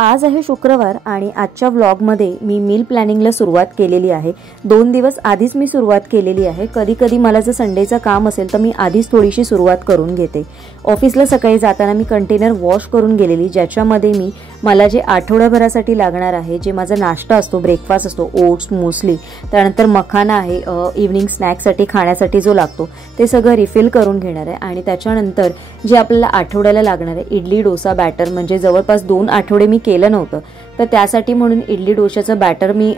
आज आहे शुक्रवार आणि आजच्या व्लॉगमध्ये मी मील प्लॅनिंगला सुरुवात केलेली आहे। 2 दिवस आधीच मी सुरुवात केलेली आहे। कधी कधी मला जर संडेचं काम असेल तर मी आधीच थोडीशी सुरुवात करून घेते। ऑफिसला सकाळी जाताना मी कंटेनर वॉश करून गेलेली, ज्याच्यामध्ये मला जे आठवड्याभरासाठी लागणार आहे, जे माझा नाश्ता असतो, ब्रेकफास्ट असतो, ओट्स, मुसली, त्यानंतर मखाना आहे, इव्हनिंग स्नॅक्ससाठी खाण्यासाठी जो लागतो ते सगळं रिफिल करून घेणार आहे। आणि त्याच्यानंतर जे आपल्याला आठवड्याला लागणार आहे इडली डोसा बॅटर, म्हणजे जवळपास 2 आठवडे मी केलं नव्हतं, तर त्यासाठी म्हणून इडली डोशाचं बॅटर मी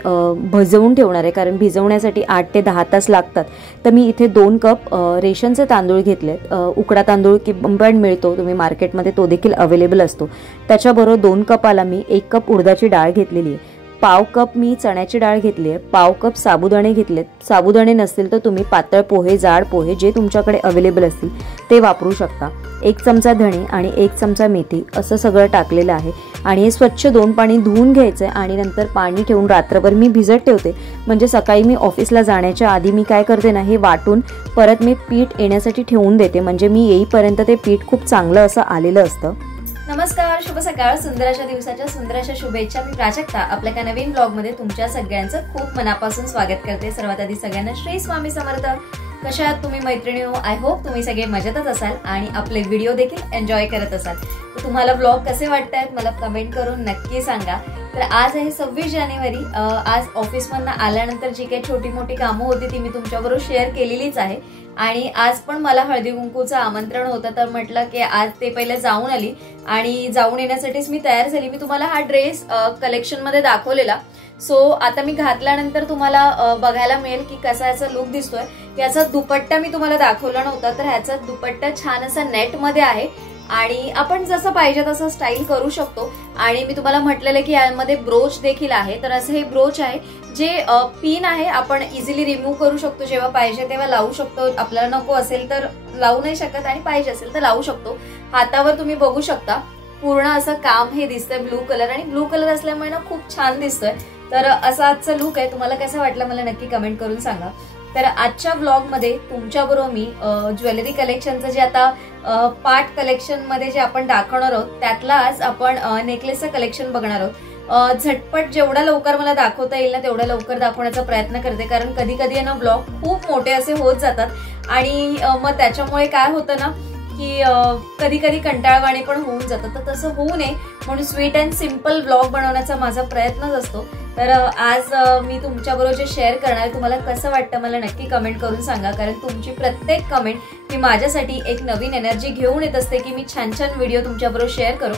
भिजवून ठेवणार आहे, कारण भिजवण्यासाठी 8 ते 10 तास लागतात। तर मी इथे 2 कप रेशनचे तांदूळ घेतलेत। उकडा तांदूळ पण मिळतो, तुम्ही मार्केटमध्ये तो देखील अवेलेबल असतो। त्याच्याबरोबर 2 कपाला मी 1 कप उडदाची डाळ घेतलेली आहे, पाव कप मी चण्याची डाळ घेतली आहे, पाव कप साबुदाणे घेतलेत। साबुदाणे नसतील तर तुम्ही पातळ पोहे, जाड पोहे जे तुमच्याकडे अवेलेबल असतील ते वापरू शकता। 1 चमचा धणे आणि 1 चमचा मेथी असं सगळं टाकलेलं आहे। आणि हे स्वच्छ 2 पाणी धुवून घ्यायचं आणि नंतर पाणी ठेवून रात्रभर मी भिजत ठेवते, म्हणजे सकाळी मी ऑफिसला जाण्याच्या आधी मी काय करते ना, हे वाटून परत मी पीठ येण्यासाठी ठेवून देते, म्हणजे मी येईपर्यंत ते पीठ खूप चांगलं असं आलेलं असतं। नमस्कार, शुभ सकाळ, सुंदर अशा दिवसाच्या सुंदर अशा शुभेच्छा। मी प्राजक्ता आपल्या एका नवीन ब्लॉग मध्ये तुमच्या सगळ्यांचं खूप मनापासून स्वागत करते। सर्वात आधी सगळ्यांना श्री स्वामी समर्थ। कशा आहात तुम्ही मैत्रिणींनो? आय होप तुम्ही सगळे मजेतच असाल आणि आपले व्हिडिओ देखील एन्जॉय करत असाल। तर तुम्हाला ब्लॉग कसे वाटतायत मला कमेंट करून नक्की सांगा। तर आज आहे 26 जानेवारी। आज ऑफिसमधून आल्यानंतर जी काही छोटी मोठी कामं होती ती मी तुमच्याबरोबर शेअर केलेलीच आहे। आणि आज पण मला हळदी कुंकूचं आमंत्रण होतं, तर म्हटलं की आज ते पहिले जाऊन आली आणि जाऊन येण्यासाठीच मी तयार झाली। मी तुम्हाला हा ड्रेस कलेक्शन मध्ये दाखवलेला, सो आता मी घातल्यानंतर तुम्हाला बघायला मिळेल की कसा याचा लुक दिसतोय। याचा दुपट्टा मी तुम्हाला दाखवला नव्हता, तर ह्याचा दुपट्टा छान असा नेट मध्ये आहे आणि आपण जसं पाहिजे तसं स्टाईल करू शकतो। आणि मी तुम्हाला म्हटलेलं की यामध्ये ब्रोच देखील आहे, तर असं हे ब्रोच आहे जे पिन आहे, आपण इझिली रिमूव्ह करू शकतो, जेव्हा पाहिजे तेव्हा लावू शकतो। आपल्याला नको असेल तर लावू नाही शकत आणि पाहिजे असेल तर लावू शकतो। हातावर तुम्ही बघू शकता पूर्ण असं काम हे दिसतंय ब्लू कलर, आणि ब्लू कलर असल्यामुळे ना खूप छान दिसतोय। तर असा आजचा लुक आहे, तुम्हाला कसं वाटलं मला नक्की कमेंट करून सांगा। तर आजच्या ब्लॉग मध्ये तुमच्याबरोबर मी ज्वेलरी कलेक्शनचं जे आता पार्ट कलेक्शन मध्ये जे आपण दाखवणार आहोत त्यातला आज आपण नेकलेसचं कलेक्शन बघणार आहोत। झटपट जेवढा लवकर मला दाखवता येईल ना तेवढा लवकर दाखवण्याचा प्रयत्न करते, कारण कधी कधी ना ब्लॉग खूप मोठे असे होत जातात आणि मग त्याच्यामुळे काय होतं ना की कधी कधी कंटाळवाणे पण होऊन जातं। तर तसं होऊ नये म्हणून स्वीट अँड सिम्पल ब्लॉग बनवण्याचा माझा प्रयत्नच असतो। तर आज मी तुमच्याबरोबर जे शेअर करणार आहे तुम्हाला कसं वाटतं मला नक्की कमेंट करून सांगा, कारण तुमची प्रत्येक कमेंट ही माझ्यासाठी एक नवीन एनर्जी घेऊन येत असते की मी छान छान व्हिडिओ तुमच्याबरोबर शेअर करू।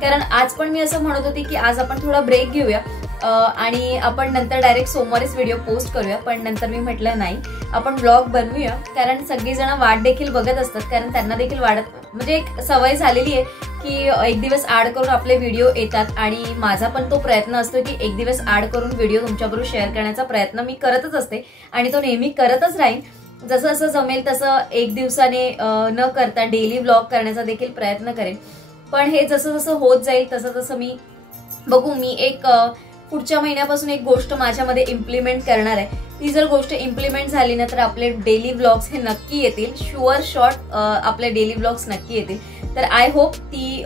कारण आज पण मी असं म्हणत होती की आज आपण थोडा ब्रेक घेऊया आणि आपण नंतर डायरेक्ट सोमवारीच व्हिडिओ पोस्ट करूया, पण नंतर मी म्हटलं नाही, आपण ब्लॉग बनवूया, कारण सगळीजण वाट देखील बघत असतात, कारण त्यांना देखील म्हणजे एक सवय झालेली आहे की एक दिवस ऍड करून आपले व्हिडिओ येतात आणि माझा पण तो प्रयत्न असतो की एक दिवस ऍड करून व्हिडिओ तुमच्याबरोबर शेअर करण्याचा प्रयत्न मी करतच असते आणि तो नेहमी करतच राहीन। जसं जसं जमेल तसं एक दिवसाने न करता डेली व्लॉग करण्याचा देखील प्रयत्न करेन, पण हे जसं जसं होत जाईल तसं तसं मी बघू। मी एक पुढच्या महिन्यापासून एक गोष्ट माझ्यामध्ये इम्प्लिमेंट करणार आहे। ती जर गोष्ट इम्प्लिमेंट झाली ना तर आपले डेली व्लॉग्स हे नक्की येतील, शुअर शॉट आपले डेली व्लॉग्स नक्की येतील। तर आय होप ती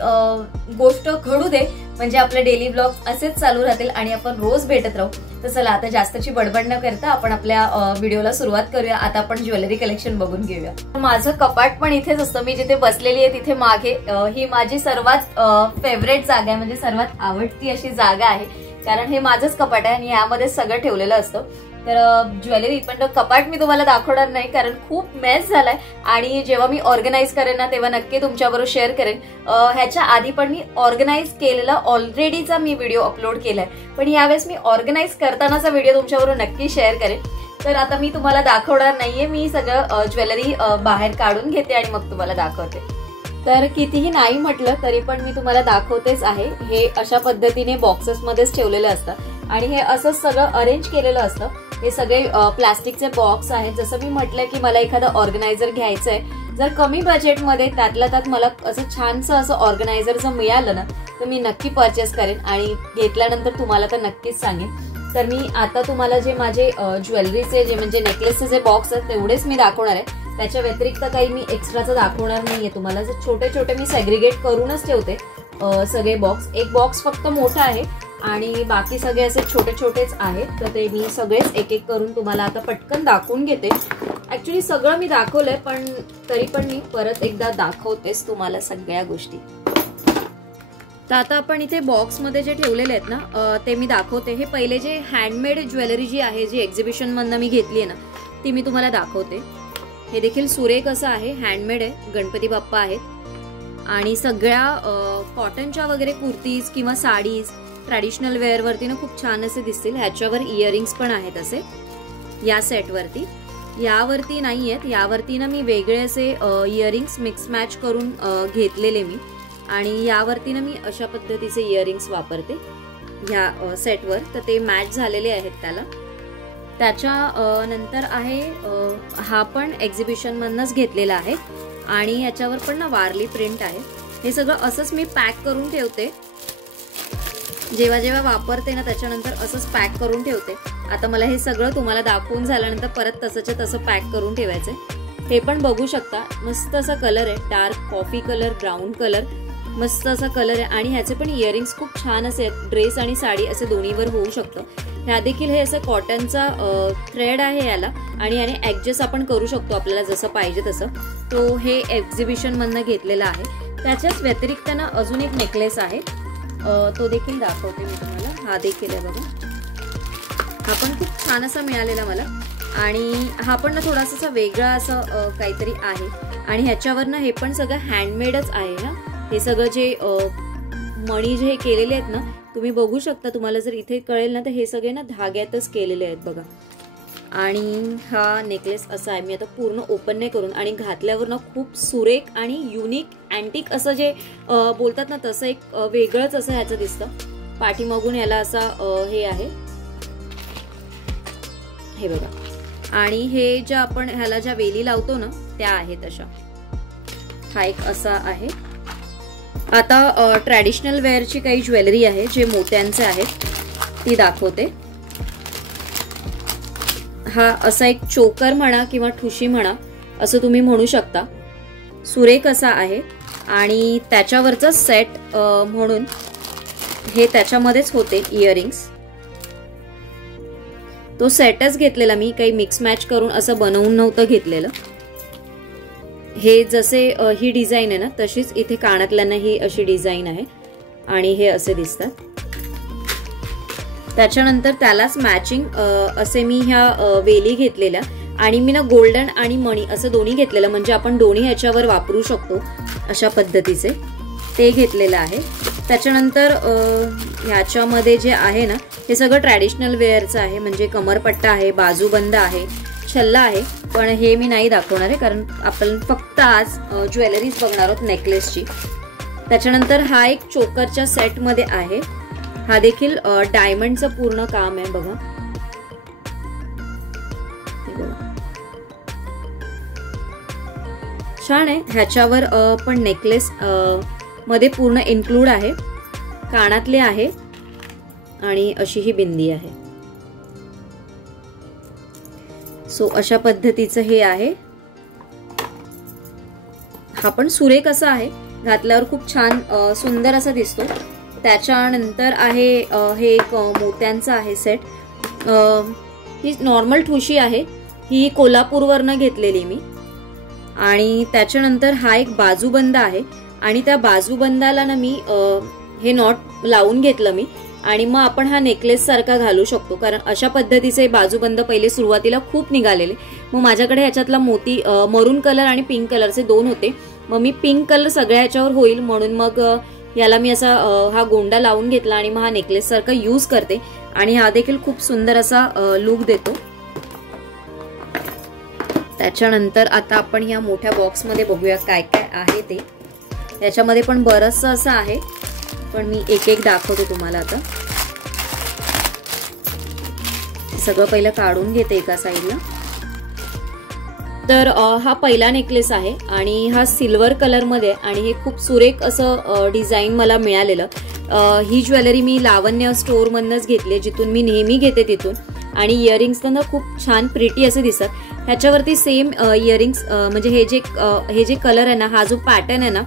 गोष्ट घडू दे, म्हणजे आपले डेली व्लॉग असेच चालू राहतील आणि आपण रोज भेटत राहू। तर चला आता जास्तची बडबड न करता आपण आपल्या व्हिडिओला सुरुवात करूया। आता आपण ज्वेलरी कलेक्शन बघून घेऊया। माझं कपाट पण इथेच असतं, मी जिथे बसलेली आहे तिथे मागे ही माझी सर्वात फेवरेट जागा आहे, म्हणजे सर्वात आवडती अशी जागा आहे, कारण हे माझंच कपाट आहे आणि यामध्ये सगळं ठेवलेलं असतं। तर ज्वेलरी पण कपाट मी तुम्हाला दाखवणार नाही कारण खूप मेस झालाय आणि जेव्हा मी ऑर्गनाइज करेन ना तेव्हा नक्की तुमच्याबरोबर शेअर करेन। ह्याच्या आधी पण मी ऑर्गनाइज केलेला ऑलरेडीचा मी व्हिडिओ अपलोड केलाय, पण यावेळेस मी ऑर्गनाइज करतानाचा व्हिडिओ तुमच्याबरोबर नक्की शेअर करेन। तर आता मी तुम्हाला दाखवणार नाहीये, मी सगळं ज्वेलरी बाहेर काढून घेते आणि मग तुम्हाला दाखवते। तर कितीही नाही म्हटलं तरी पण मी तुम्हाला दाखवतेच आहे। हे अशा पद्धतीने बॉक्सेस मध्येच ठेवलेलं असतं आणि हे असं सगळं अरेंज केलेलं असतं। हे सगळे प्लास्टिकचे बॉक्स आहेत। जसं मी म्हटलं की मला एखादं ऑर्गनायझर घ्यायचंय, जर कमी बजेटमध्ये त्यातल्या त्यात मला असं छानसं असं ऑर्गनायझर जर मिळालं ना तर मी नक्की परचेस करेन आणि घेतल्यानंतर तुम्हाला तर नक्कीच सांगेन। तर मी आता तुम्हाला जे माझे ज्वेलरीचे जे म्हणजे नेकलेसचे जे बॉक्स आहेत तेवढेच मी दाखवणार आहे, त्याच्या व्यतिरिक्त काही मी एक्स्ट्राचं दाखवणार नाहीये तुम्हाला। जर छोटे छोटे मी सेग्रिगेट करूनच ठेवते, सगळे बॉक्स. एक बॉक्स फक्त मोठा आहे आणि बाकी सगळे असे छोटे छोटेच आहेत. तर ते मी सगळेच एक एक करून तुम्हाला आता पटकन दाखवून घेते. ऍक्च्युली सगळं मी दाखवलंय, पण तरी पण मी परत एकदा दाखवतेच तुम्हाला सगळ्या गोष्टी. तर आता आपण इथे बॉक्समध्ये जे ठेवलेले आहेत ना ते मी दाखवते. हे पहिले जे हँडमेड ज्वेलरी जी आहे, जी एक्झिबिशन मधनं मी घेतली आहे ना, ती मी तुम्हाला दाखवते. हे देखील सुरेख असं आहे, हँडमेड आहे, गणपती बाप्पा आहेत आणि सगळ्या कॉटनच्या वगैरे कुर्तीज किंवा साडीज ट्रॅडिशनल वेअर वरती ना खूप छान असे दिसतील. ह्याच्यावर इयरिंग्स पण आहेत असे या सेटवरती. यावरती नाही आहेत, यावरती ना मी वेगळे असे इयरिंग्स मिक्स मॅच करून घेतलेले मी, आणि यावरती ना मी अशा पद्धतीचे इयरिंग्स वापरते ह्या सेटवर. तर ते मॅच झालेले आहेत त्याला. त्याच्या नंतर आहे हा पण एक्झिबिशन मधनच घेतलेला आहे आणि याच्यावर पण ना वारली प्रिंट आहे. हे सगळं असंच मी पॅक करून ठेवते, जेव्हा जेव्हा वापरते ना त्याच्यानंतर असंच पॅक करून ठेवते. आता मला हे सगळं तुम्हाला दाखवून झाल्यानंतर परत तसंच्या तसं पॅक करून ठेवायचंय. हे पण बघू शकता, मस्त असा कलर आहे, dark coffee colour, brown colour, मस्त असा कलर आहे. आणि ह्याचे पण इयरिंग्स खूप छान असे आहेत, ड्रेस आणि साडी असे दोन्हीवर होऊ शकतं. ह्या देखील हे असं कॉटनचा थ्रेड आहे याला, आणि याने ऍडजस्ट आपण करू शकतो आपल्याला जसं पाहिजे तसं. तो हे एक्झिबिशन मधनं घेतलेला आहे. त्याच्याच व्यतिरिक्त ना अजून एक नेकलेस आहे, तो देखील दाखवते मी तुम्हाला. हा देखील आहे बघा, हा पण खूप छान असा मिळालेला मला, आणि हा पण ना थोडासा वेगळा असं काहीतरी आहे. आणि ह्याच्यावर ना हे पण सगळं हँडमेडच आहे. हा हे सगळं जे मणी जे केलेले आहेत ना, तुम्ही बघू शकता, तुम्हाला जर इथे कळेल ना तर हे सगळे ना धाग्यातच केलेले आहेत बघा. आणि हा नेकलेस असा आहे, मी आता पूर्ण ओपन नाही करून, आणि घातल्यावर ना खूप सुरेख आणि युनिक अँटिक असं जे बोलतात ना तसं एक वेगळंच असं ह्याचं दिसतं. पाठीमागून याला असा हे आहे, हे बघा. आणि हे ज्या आपण ह्याला ज्या वेली लावतो ना त्या आहेत अशा. हा एक असा आहे. आता ट्रॅडिशनल वेअरची काही ज्वेलरी आहे जे मोत्यांचे आहेत, ती दाखवते. हा असा एक चोकर म्हणा किंवा ठुशी म्हणा असं तुम्ही म्हणू शकता, सुरेख असा आहे. आणि त्याच्यावरचा सेट म्हणून हे त्याच्यामध्येच होते इयरिंग्स. तो सेटच घेतलेला मी, काही मिक्स मॅच करून असं बनवून नव्हतं घेतलेलं. हे जसे ही डिझाईन आहे ना तशीच इथे कानातल्यांना ही अशी डिझाईन आहे आणि हे असे दिसतात. त्याच्यानंतर त्यालाच मॅचिंग असे मी ह्या वेली घेतलेल्या, आणि मी ना गोल्डन आणि मणी असं दोन्ही घेतलेलं, म्हणजे आपण दोन्ही ह्याच्यावर वापरू शकतो अशा पद्धतीचे, ते घेतलेलं आहे. त्याच्यानंतर ह्याच्यामध्ये जे आहे ना हे सगळं ट्रॅडिशनल वेअरचं आहे, म्हणजे कमरपट्टा आहे, बाजूबंद आहे, छल्ला आहे. पण हे मी नाही दाखवणार आहे कारण आपण फक्त आज ज्वेलरीज बघणार आहोत नेकलेसची. त्याच्यानंतर हा एक चोकरच्या सेटमध्ये आहे. हा देखील डायमंडचं पूर्ण काम आहे बघा. छान आहे. ह्याच्यावर पण नेकलेस मध्ये पूर्ण इन्क्लूड आहे, कानातले आहे आणि अशी ही बिंदी आहे. सो अशा पद्धतीचं हे आहे. हा पण सुरेख असा आहे, घातल्यावर खूप छान सुंदर असा दिसतो. त्याच्यानंतर आहे हे एक मोत्यांचं आहे सेट. ही नॉर्मल ठुशी आहे, ही कोल्हापूरवरनं घेतलेली मी. आणि त्याच्यानंतर हा एक बाजूबंद आहे, आणि त्या बाजूबंदाला ना मी हे नॉट लावून घेतलं मी, आणि मग आपण हा नेकलेस सारखा घालू शकतो. कारण अशा पद्धतीचे बाजूबंद पहिले सुरुवातीला खूप निघालेले. मग माझ्याकडे ह्याच्यातला मोती मरून कलर आणि पिंक कलरचे दोन होते. मग मी पिंक कलर सगळ्या ह्याच्यावर होईल म्हणून मग याला मी असा हा गोंडा लावून घेतला आणि मग हा नेकलेस सारखा यूज करते. आणि हा देखील खूप सुंदर असा लुक देतो. त्याच्यानंतर आता आपण ह्या मोठ्या बॉक्समध्ये बघूया काय काय आहे ते. याच्यामध्ये पण बरंचसं असं आहे, पण मी एक एक दाखवते तुम्हाला. आता सगळं पहिलं काढून घेते एका साईडला. तर हा पहिला नेकलेस आहे आणि हा सिल्वर कलर मध्ये, आणि हे खूप सुरेख असं डिझाईन मला मिळालेलं. ही ज्वेलरी मी लावण्य स्टोर मधनच घेतली, जिथून मी नेहमी घेते तिथून. आणि इयरिंग्स ना खूप छान प्रिटी असे दिसतात. ह्याच्यावरती सेम इयरिंग्स म्हणजे हे जे कलर आहे ना, हा जो पॅटर्न आहे ना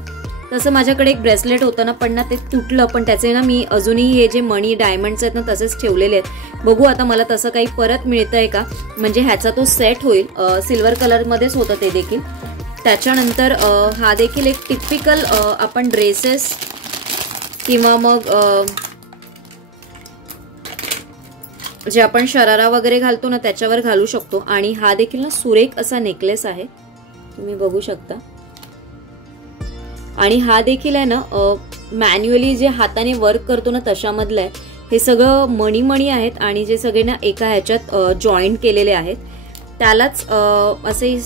तसं माझ्याकडे एक ब्रेसलेट होतं ना, पण ना ते तुटलं, पण त्याचे ना मी अजूनही हे जे मणी डायमंड्स आहेत ना तसेच ठेवलेले आहेत. बघू आता मला तसं काही परत मिळतंय का, म्हणजे ह्याचा तो सेट होईल. सिल्वर कलरमध्येच होतं ते देखील. त्याच्यानंतर हा देखील एक टिपिकल आपण ड्रेसेस किंवा मग जे आपण शरारा वगैरे घालतो ना त्याच्यावर घालू शकतो. आणि हा देखील ना सुरेख असा नेकलेस आहे, तुम्ही बघू शकता. आणि हा देखील आहे ना मॅन्युअली जे हाताने वर्क करतो ना तशामधलं आहे. हे सगळं मणी आहेत आणि जे सगळे ना एका ह्याच्यात जॉईंट केलेले आहेत. त्यालाच असे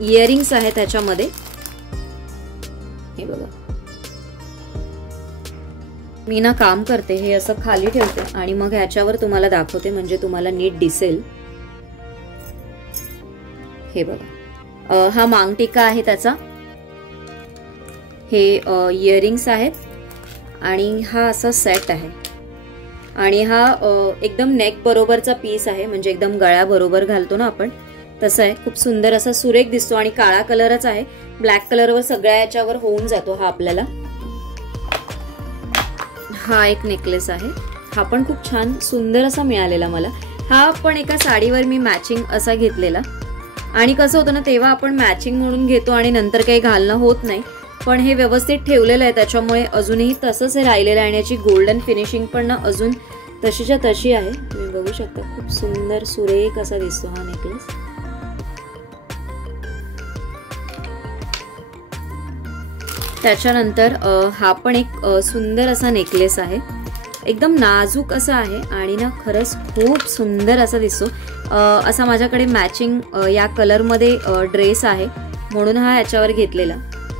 इयरिंग्स आहेत त्याच्यामध्ये. हे बघा, मी ना काम करते, हे असं खाली ठेवते आणि मग ह्याच्यावर तुम्हाला दाखवते, म्हणजे तुम्हाला नीट दिसेल. हे बघा, हा मांगटिका आहे त्याचा. हे इयरिंग्स आहेत आणि हा असा सेट आहे. आणि हा एकदम नेक बरोबरचा पीस आहे, म्हणजे एकदम गळ्या बरोबर घालतो ना आपण तसं आहे. खूप सुंदर असा सुरेख दिसतो आणि काळा कलरच आहे. ब्लॅक कलरवर सगळ्या याच्यावर होऊन जातो हा आपल्याला. हा एक नेकलेस आहे, हा पण खूप छान सुंदर असा मिळालेला मला. हा पण एका साडीवर मी मॅचिंग असा घेतलेला. आणि कसं होतं ना, तेव्हा आपण मॅचिंग म्हणून घेतो आणि नंतर काही घालणं होत नाही, पण हे व्यवस्थित ठेवलेलं आहे त्याच्यामुळे अजूनही तसंच हे राहिलेलं आहे. आणि याची गोल्डन फिनिशिंग पण ना अजून तशीच्या तशी आहे, तुम्ही बघू शकता. खूप सुंदर सुरेख असा दिसतो हा नेकलेस. त्याच्यानंतर हा पण एक सुंदर असा नेकलेस आहे, एकदम नाजूक असा आहे आणि ना खरंच खूप सुंदर असा दिसतो. असा माझ्याकडे मॅचिंग या कलरमध्ये ड्रेस आहे म्हणून हा याच्यावर घेतलेला.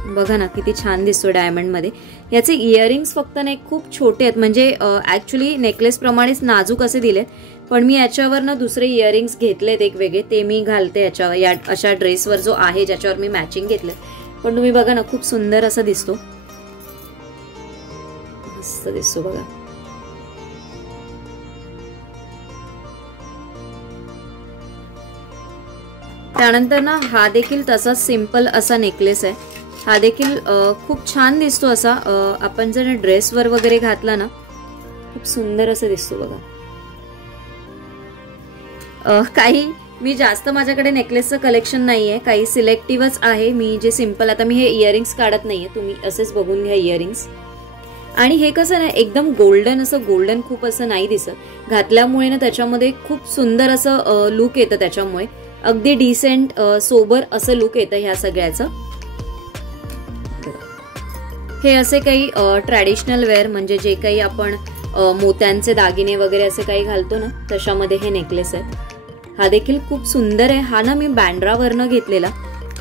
बघा ना किती छान दिसतो डायमंड मध्ये. याचे इयरिंग्स फक्त ना खूप छोटे आहेत, म्हणजे ऍक्च्युली नेकलेस प्रमाणेच नाजूक असे दिलेत, पण मी याच्यावर ना दुसरे इयरिंग्स घेतलेत एक वेगळे, ते मी घालते याच्यावर, या अशा ड्रेसवर जो आहे ज्याच्यावर मी मॅचिंग घेतले. पण तुम्ही बघा ना खूप सुंदर असा दिसतो, मस्त दिसतो बघा. त्यानंतर ना हा देखील तसाच सिंपल असा नेकलेस आहे. हा देखील खूप छान दिसतो असा. आपण जर ड्रेसवर वगैरे घातला ना खूप सुंदर असं दिसतो बघा. काही मी जास्त माझ्याकडे नेकलेसचं कलेक्शन नाहीये, काही सिलेक्टिव्हच आहे. मी जे सिंपल, आता मी हे इयरिंग्स काढत नाहीये, तुम्ही असेच बघून घ्या इयरिंग्स. आणि हे कसं ना एकदम गोल्डन असं, गोल्डन खूप असं नाही दिसत घातल्यामुळे ना, त्याच्यामध्ये खूप सुंदर असं लुक येतं. त्याच्यामुळे अगदी डिसेंट सोबर असं लुक येतं ह्या सगळ्याचं. हे असे काही ट्रॅडिशनल वेअर, म्हणजे जे काही आपण मोत्यांचे दागिने वगैरे असे काही घालतो ना तशामध्ये हे नेकलेस आहे. हा देखील खूप सुंदर आहे. हा ना मी बँड्रावरनं घेतलेला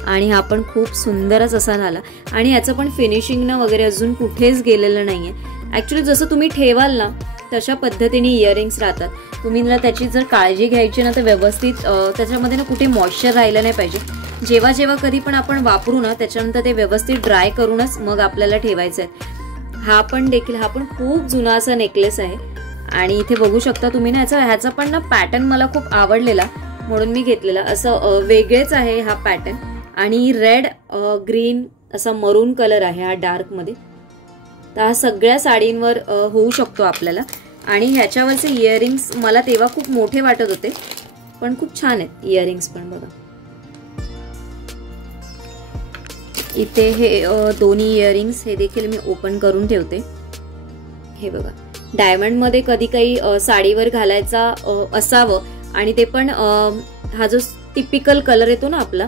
आणि हा पण खूप सुंदरच असा झाला. आणि याचं पण फिनिशिंग ना वगैरे अजून कुठेच गेलेलं नाहीये. ऍक्च्युली जसं तुम्ही ठेवाल ना तशा पद्धतीने इयरिंग्स राहतात. तुम्ही ना त्याची जर काळजी घ्यायची ना तर व्यवस्थित त्याच्यामध्ये ना कुठे मॉइश्चर राहिलं नाही पाहिजे. जेव्हा जेव्हा कधी पण आपण वापरू ना त्याच्यानंतर ते व्यवस्थित ड्राय करूनच मग आपल्याला ठेवायचं आहे. हा पण खूप जुना असा नेकलेस आहे. आणि इथे बघू शकता तुम्ही ना, ह्याचा पण ना पॅटर्न मला खूप आवडलेला म्हणून मी घेतलेला. असं वेगळेच आहे हा पॅटर्न. आणि रेड ग्रीन असा मरून कलर आहे हा डार्क मध्ये. तर हा सगळ्या साडींवर होऊ शकतो आपल्याला. आणि ह्याच्यावरचे इयरिंग्स मला तेव्हा खूप मोठे वाटत होते, पण खूप छान आहेत इयरिंग्स पण. बघा इथे हे दोन्ही इयरिंग्स हे देखील मी ओपन करून ठेवते. हे बघा, डायमंड मध्ये कधी काही साडीवर घालायचा असावं आणि ते पण हा जो टिपिकल कलर येतो ना आपला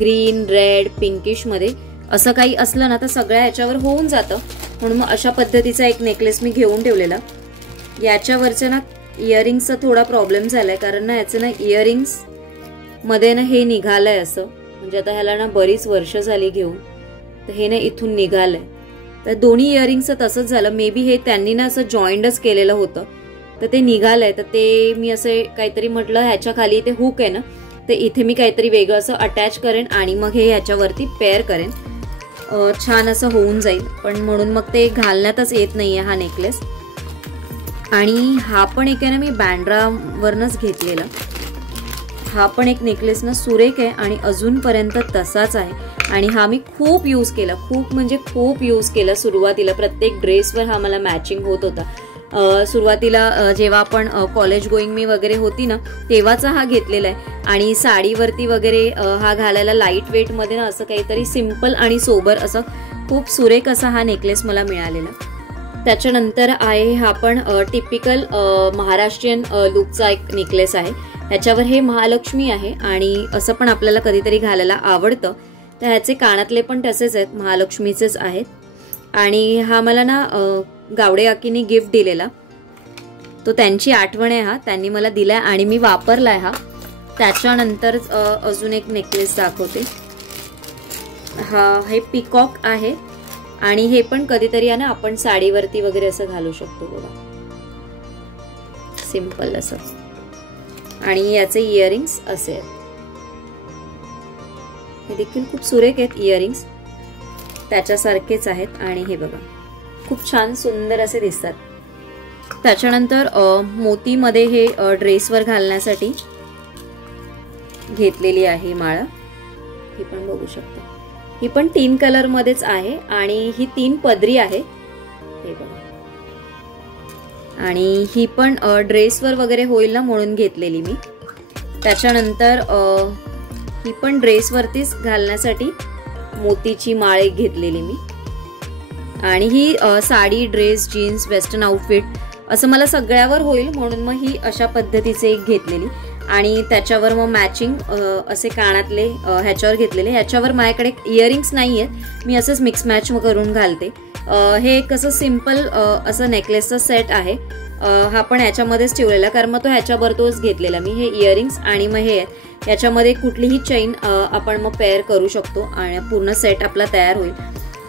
ग्रीन रेड पिंकिश मध्ये, असं काही असलं ना तर सगळ्या याच्यावर होऊन जातं. म्हणून मग अशा पद्धतीचा एक नेकलेस मी घेऊन ठेवलेला. याच्यावरच्या ना इयरिंग्सचा थोडा प्रॉब्लेम झालाय, कारण ना याचं ना इयरिंग्स मध्ये ना हे निघालंय असं, म्हणजे आता ह्याला ना बरीच वर्ष झाली घेऊन, तर हे ना इथून निघालंय. तर दोन्ही इयरिंग्सचं तसंच झालं. मे बी हे त्यांनी ना असं जॉईंटच केलेलं होतं तर ते निघालंय. तर ते मी असे काहीतरी म्हटलं, ह्याच्या खाली ते हुक आहे ना, ते इथे मी काहीतरी वेगळं असं अटॅच करेन आणि मग हे ह्याच्यावरती पेअर करेन, छान असं होऊन जाईल. पण म्हणून मग ते घालण्यातच येत नाहीये हा नेकलेस. आणि हा पण एक आहे ना मी बँड्रावरनच घेतलेला. हा पण एक नेकलेस ना सुरेख आहे आणि अजूनपर्यंत तसाच आहे. आणि हा मी खूप यूज केला, खूप म्हणजे खूप यूज केला सुरुवातीला. प्रत्येक ड्रेसवर हा मला मॅचिंग होत होता. सुरुवातीला जेव्हा आपण कॉलेज गोईंग मी वगैरे होती ना, तेव्हाचा हा घेतलेला आहे. आणि साडीवरती वगैरे हा घालायला लाईट वेटमध्ये ना असं काहीतरी सिम्पल आणि सोबर असं खूप सुरेख असा हा नेकलेस मला मिळालेला. त्याच्यानंतर आहे हा पण टिपिकल महाराष्ट्रीयन लुकचा एक नेकलेस आहे. ह्याच्यावर हे महालक्ष्मी आहे आणि असं पण आपल्याला कधीतरी घालायला आवडतं. तर ह्याचे कानातले पण तसेच आहेत, महालक्ष्मीचेच आहेत. आणि हा मला ना गावडे काकींनी गिफ्ट दिलेला, तो त्यांची आठवण आहे. हा त्यांनी मला दिलाय आणि मी वापरलाय हा. त्याच्यानंतर अजून एक नेकलेस दाखवते. हा हे पिकॉक आहे आणि हे पण कधीतरी आहे ना आपण साडीवरती वगैरे असं घालू शकतो बघा, सिंपल असं. आणि याचे इयरिंग्स असे आहेत, हे देखील खूप सुरेख आहेत. इयरिंग्स त्याच्यासारखेच आहेत आणि हे बघा खूप छान सुंदर असे दिसतात. त्याच्यानंतर मोतीमध्ये हे ड्रेसवर घालण्यासाठी घेतलेली आहे माळा, ही पण बघू शकता. ही पण 3 कलर मध्येच आहे आणि ही 3 पदरी आहे, हे बघा. आणि ही पण ड्रेसवर वगैरे होईल ना म्हणून घेतलेली मी. त्याच्यानंतर ही पण ड्रेसवरतीच घालण्यासाठी मोतीची माळ एक घेतलेली मी. आणि ही sari, dress, jeans, western outfit असं मला सगळ्यावर होईल म्हणून मग ही अशा पद्धतीचे एक घेतलेली. आणि त्याच्यावर मग मॅचिंग असे कानातले ह्याच्यावर घेतलेले. ह्याच्यावर माझ्याकडे इयरिंग्स नाही आहेत, मी असंच मिक्स मॅच करून घालते. हे कसं सिम्पल असं नेकलेसचा सेट आहे. हा पण ह्याच्यामध्येच ठेवलेला, कारण मग तो ह्याच्यावर तोच घेतलेला मी. हे इयरिंग्स आणि मग हे याच्यामध्ये कुठलीही चेन आपण मग पेअर करू शकतो आणि पूर्ण सेट आपला तयार होईल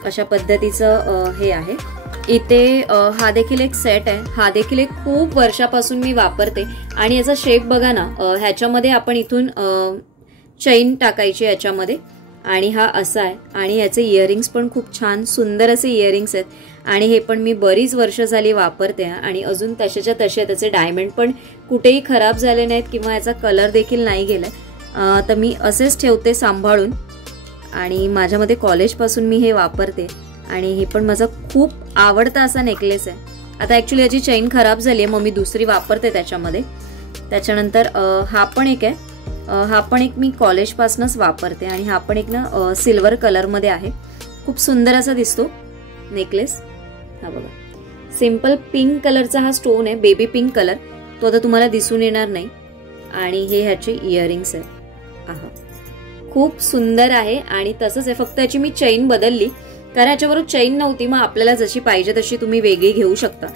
अशा पद्धतीचं हे आहे. इथे हा देखील एक सेट आहे. हा देखील एक खूप वर्षापासून मी वापरते आणि याचा शेप बघा ना, ह्याच्यामध्ये आपण इथून चेन टाकायची याच्यामध्ये आणि हा असा आहे. आणि याचे इयरिंग्स पण खूप छान सुंदर असे इयरिंग्स आहेत आणि हे पण मी बरीच वर्ष झाली वापरते आणि अजून तशाच्या तसे त्याचे डायमंड पण कुठेही खराब झाले नाहीत किंवा याचा कलर देखील नाही गेलाय. तर मी असेच ठेवते सांभाळून आणि माझ्यामध्ये कॉलेजपासून मी हे वापरते आणि हे पण माझा खूप आवडता असा नेकलेस आहे. आता ऍक्च्युली याची चेन खराब झाली आहे मग मी दुसरी वापरते त्याच्यामध्ये. त्याच्यानंतर हा पण एक आहे, हा पण एक मी कॉलेजपासूनच वापरते आणि हा पण एक ना सिल्वर कलरमध्ये आहे. खूप सुंदर असा दिसतो नेकलेस. हा बघा सिंपल पिंक कलरचा हा स्टोन आहे, बेबी पिंक कलर, तो आता तुम्हाला दिसून येणार नाही. आणि हे ह्याचे इयरिंग्स आहेत. खूप सुंदर आहे आणि तसंच आहे, फक्त याची मी चेन बदलली कारण याच्याबरोबर चेन नव्हती. मग आपल्याला जशी पाहिजे तशी तुम्ही वेगळी घेऊ शकता.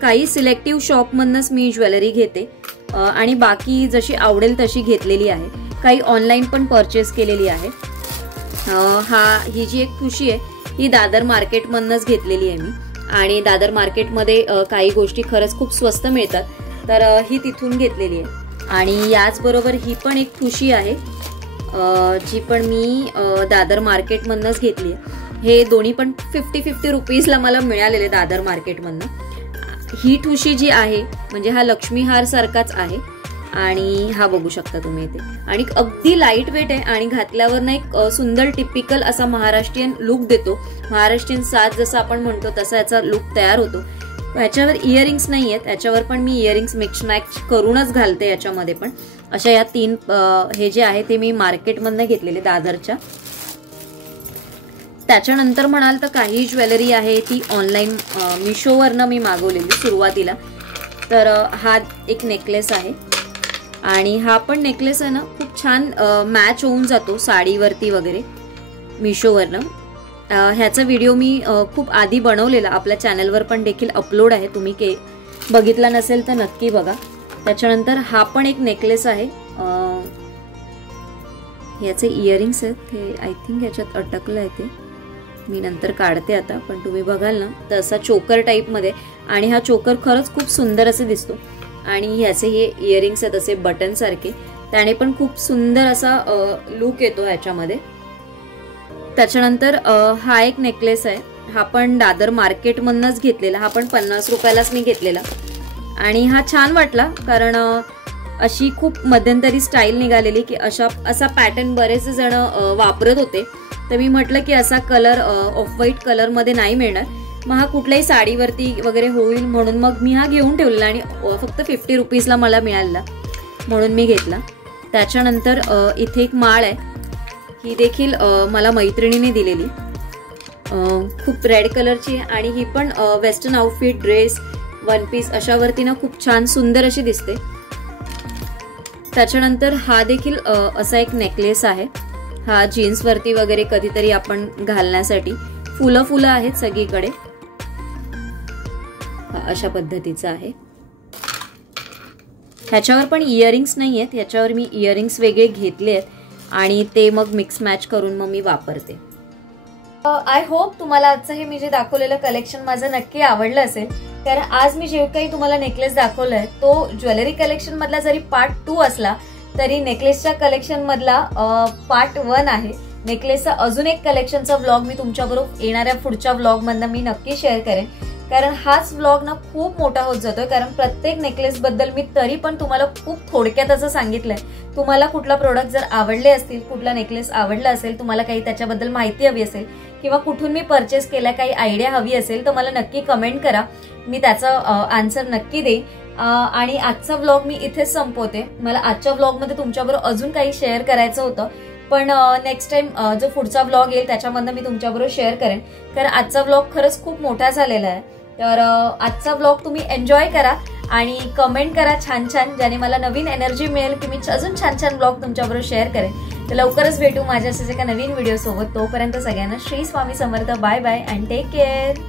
काही सिलेक्टिव्ह शॉपमधनच मी ज्वेलरी घेते आणि बाकी जशी आवडेल तशी घेतलेली आहे. काही ऑनलाईन पण परचेस केलेली आहे. ही जी एक ठुशी आहे ही दादर मार्केटमधनच घेतलेली आहे मी आणि दादर मार्केटमध्ये काही गोष्टी खरंच खूप स्वस्त मिळतात, तर ही तिथून घेतलेली आहे. आणि याचबरोबर ही पण एक ठुशी आहे जी पण मी दादर मार्केटमधनच घेतली आहे. हे दोन्ही पण 50-50 रुपीजला मला मिळालेले दादर मार्केटमधनं. ही ठुशी जी आहे म्हणजे हा लक्ष्मी हार सारखाच आहे आणि हा बघू शकता तुम्ही इथे. आणि अगदी लाईट वेट आहे आणि घातल्यावर ना एक सुंदर टिपिकल असा महाराष्ट्रीयन लुक देतो. महाराष्ट्रीयन साज जसं आपण म्हणतो तसा याचा लुक तयार होतो. ह्याच्यावर इयरिंग्स नाही आहेत, याच्यावर पण मी इयरिंग्स मिक्स मॅच करूनच घालते. याच्यामध्ये पण अशा या 3 हे जे आहे ते मी मार्केटमधनं घेतलेले दादरच्या. त्याच्यानंतर म्हणाल तर काही ज्वेलरी आहे ती ऑनलाईन मिशोवरनं मी मागवलेली सुरुवातीला. तर हा एक नेकलेस आहे आणि हा पण नेकलेस आहे ना खूप छान मॅच होऊन जातो साडीवरती वगैरे मिशोवरनं. ह्याचा व्हिडिओ मी खूप आधी बनवलेला, आपल्या चॅनलवर पण देखील अपलोड आहे, तुम्ही बघितला नसेल तर नक्की बघा. त्याच्यानंतर हा पण एक नेकलेस आहे. याचे इयरिंग्स आहेत, हे आय थिंक याच्यात अटकलं आहे, ते मी नंतर काढते आता, पण तुम्ही बघाल ना तर असा चोकर टाईपमध्ये. आणि हा चोकर खरंच खूप सुंदर असे दिसतो. आणि ह्याचे हे इयरिंग्स आहेत असे बटन सारखे, त्याने पण खूप सुंदर असा लुक येतो ह्याच्यामध्ये. त्याच्यानंतर हा एक नेकलेस आहे, हा पण दादर मार्केटमधनच घेतलेला. हा पण 50 रुपयालाच मी घेतलेला आणि हा छान वाटला कारण अशी खूप मध्यंतरी स्टाईल निघालेली की असा पॅटर्न बरेच जण वापरत होते. तर मी म्हटलं की असा कलर ऑफ व्हाईट कलरमध्ये नाही मिळणार, मग हा कुठल्याही साडीवरती वगैरे होईल म्हणून मग मी हा घेऊन ठेवलेला आणि फक्त 50 रुपीजला मला मिळाला म्हणून मी घेतला. त्याच्यानंतर इथे एक माळ आहे, ही देखील मला मैत्रिणीने दिलेली, खूप रेड कलरची आणि ही पण western outfit, dress, one piece अशावरती ना खूप छान सुंदर अशी दिसते. त्याच्यानंतर हा देखील असा एक नेकलेस आहे, हा जीन्सवरती वगैरे कधीतरी आपण घालण्यासाठी. फुलं आहेत सगळीकडे, अशा पद्धतीचा आहे. ह्याच्यावर पण इयरिंग्स नाही आहेत, ह्याच्यावर मी इयरिंग्स वेगळे घेतले आहेत आणि ते मग मिक्स मॅच करून मग मी वापरते. आय होप तुम्हाला आजचं हे मी जे दाखवलेलं कलेक्शन माझं नक्की आवडलं असेल. कारण आज मी जे काही तुम्हाला नेकलेस दाखवलाय तो ज्वेलरी कलेक्शन मधला जरी पार्ट 2 असला तरी नेकलेसच्या कलेक्शन मधला पार्ट 1 आहे. नेकलेसचा अजून एक कलेक्शनचा व्लॉग मी तुमच्याबरोबर येणाऱ्या पुढच्या व्लॉग मधनं मी नक्की शेअर करेन. कारण हाच व्लॉग ना खूप मोठा होत जातोय, कारण प्रत्येक नेकलेस बद्दल मी तरी पण तुम्हाला खूप थोडक्यात असं सांगितलंय. तुम्हाला कुठला प्रोडक्ट जर आवडले असतील, कुठला नेकलेस आवडला असेल, तुम्हाला काही त्याच्याबद्दल माहिती हवी असेल किंवा कुठून मी परचेस केला काही आयडिया हवी असेल तर मला नक्की कमेंट करा, मी त्याचा आन्सर नक्की देईन. आणि आजचा व्लॉग मी इथेच संपवते. मला आजच्या व्लॉगमध्ये तुमच्याबरोबर अजून काही शेअर करायचं होतं, पण नेक्स्ट टाइम जो पुढचा व्लॉग येईल त्याच्यामधनं मी तुमच्याबरोबर शेअर करेन. कारण आजचा व्लॉग खरंच खूप मोठा झालेला आहे. तर आजचा व्लॉग तुम्ही एन्जॉय करा आणि कमेंट करा छान छान, ज्याने मला नवीन एनर्जी मिळेल की मी अजून छान छान व्लॉग तुमच्याबरोबर शेअर करेन. तर लवकरच भेटू माझ्या असेच एका नवीन व्हिडिओ सोबत. तोपर्यंत सगळ्यांना Shri Swami Samarth. Bye bye and take care.